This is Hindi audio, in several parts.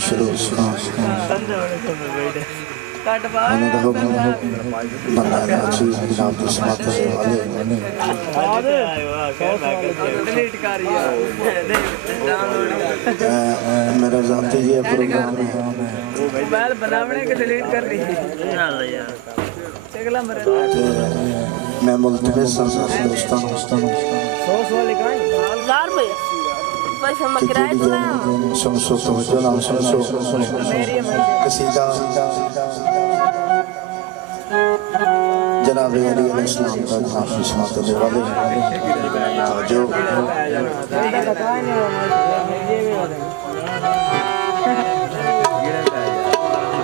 शुरू मैंने तो बंदा चीज जनाब की समात से वाले मेरा जाती ये प्रोग्राम है मोबाइल बनाने के डिलीट कर रही है चगला मरे मैं मुल्तमिस दोस्तों सॉस वाली कहां हजार रुपए पैसा मैं किराए तो लाया समसो तवज्जो नाम समसो कसीदा जनाब अली अलैहिस्सलाम का हाफिज समात दे वाले जो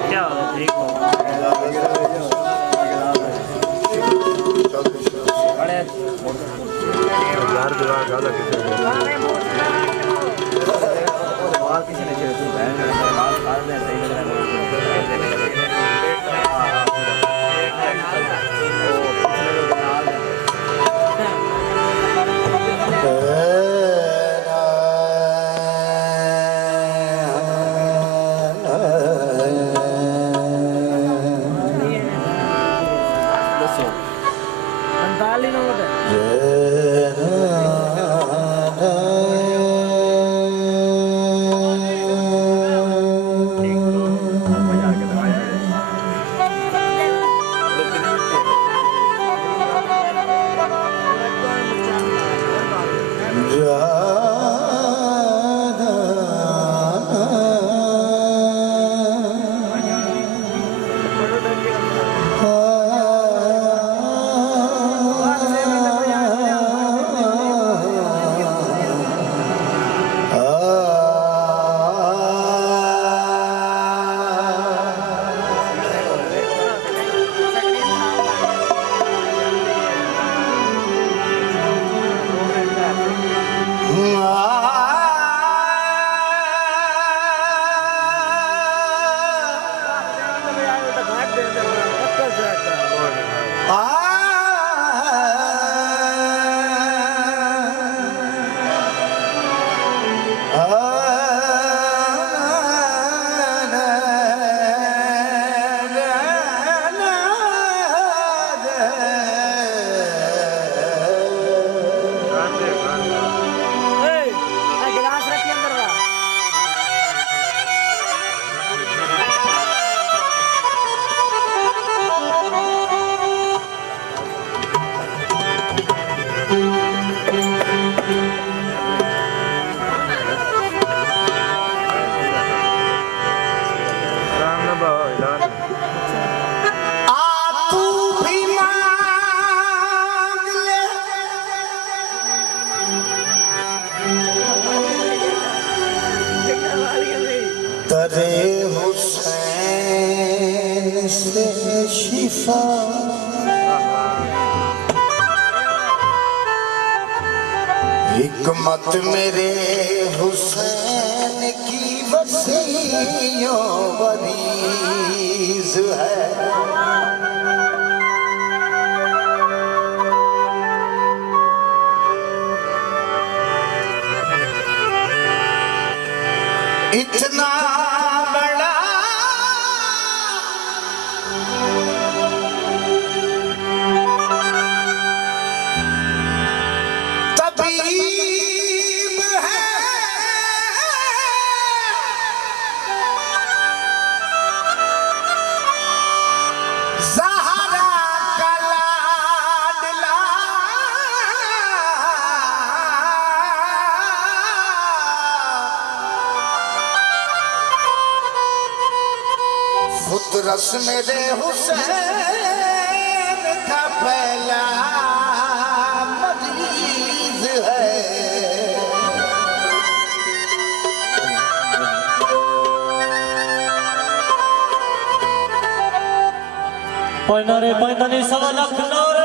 क्या ठीक हो यार दुआ ज्यादा किसे किसी ने छेड़ तू बहन माल मार दे सही लग रहा तरे हुसैन से शिफा हिकमत मेरे हुसैन की वसीयों वरीज है इतना बड़ा तबीब है ज़हरा का लाडला रस मेरे हुसैन का पहला मरीज है पैंतालीस 1.25 लाख नारे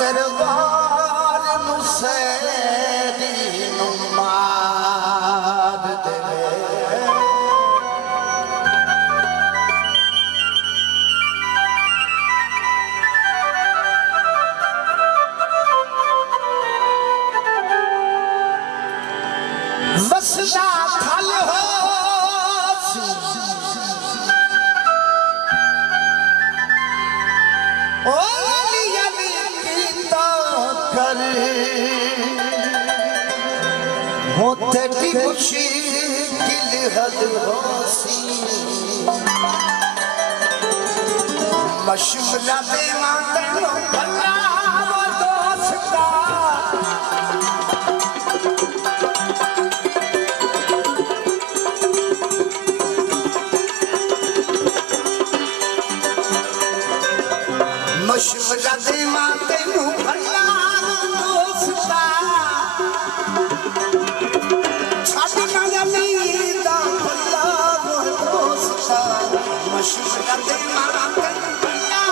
ਦਰਬਾਰ ਨੂੰ ਸੈਦੀ ਨੂੰ ਮਾਰ ਦੇਵੇ ਵਸਦਾ ਥਲ ਹੋ ਓ होते भी मुश्किल हद होसी मशवरा देवा तेनो भला वो दोस्ता मशवरा देवा तेनो भला दोस्ता मशवरा दे मारा कन्या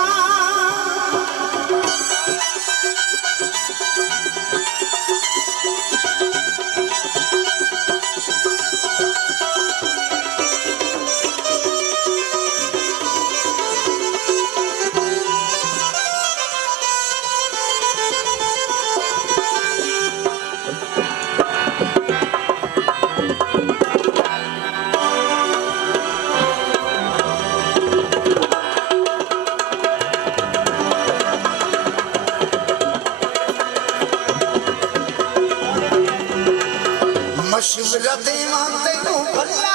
मशवरा देवा तेनू भला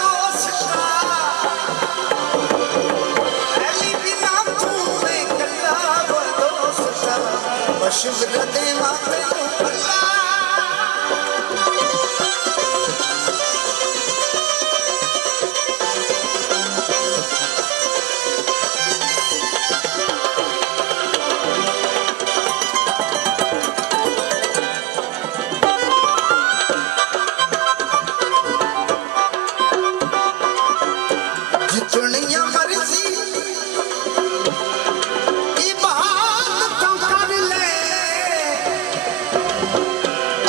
दोस्ता अली बिना तू कल्ला वो दोस्ता मशवरा देवा तेनू भला जितनिया मर्जी इबादत कर ले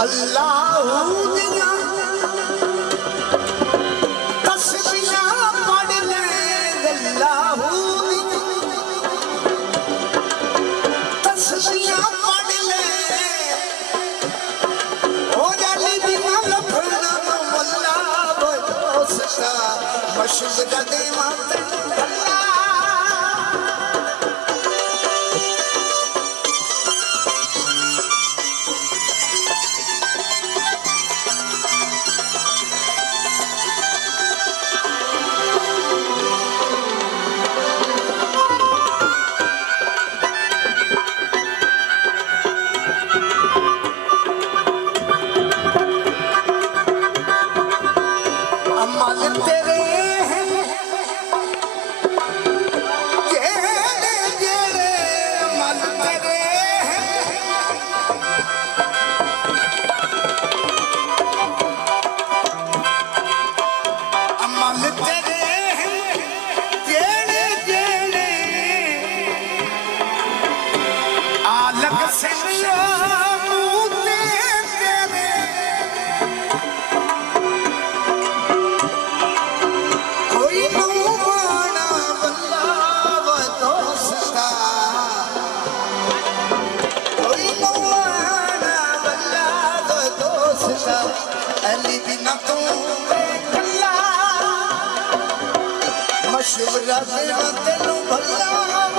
अल्लाह दिया तस्बीहां पढ़ ले अल्लाह दिया तस्बीहां पढ़ ले ओ जाली बिना लफड़ा मोला वो दोस्ता मशवरा देवा अमल तेरे अली बिना तू कल्ला मशवरा देवा तेनू भला